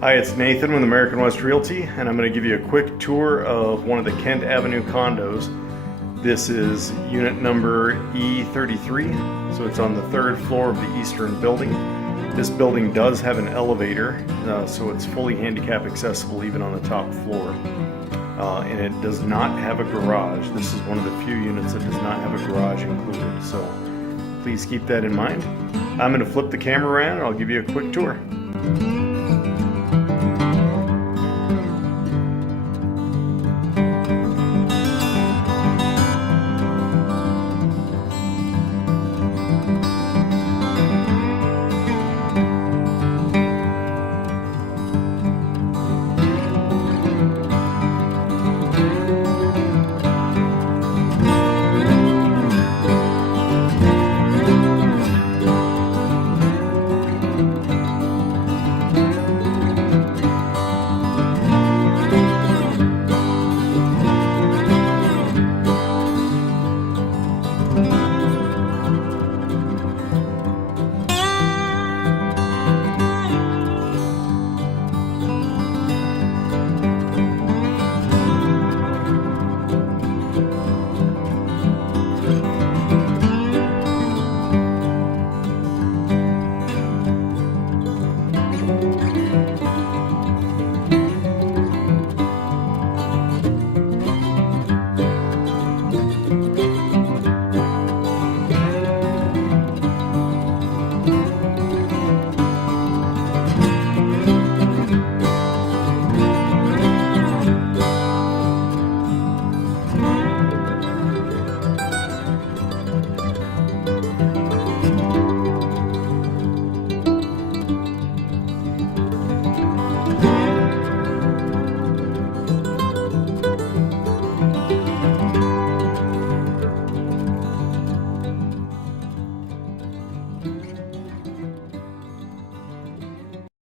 Hi, it's Nathan with American West Realty, and I'm going to give you a quick tour of one of the Kent Avenue condos. This is unit number E33, so it's on the third floor of the eastern building. This building does have an elevator, so it's fully handicap accessible even on the top floor. And it does not have a garage. This is one of the few units that does not have a garage included, so please keep that in mind. I'm going to flip the camera around and I'll give you a quick tour.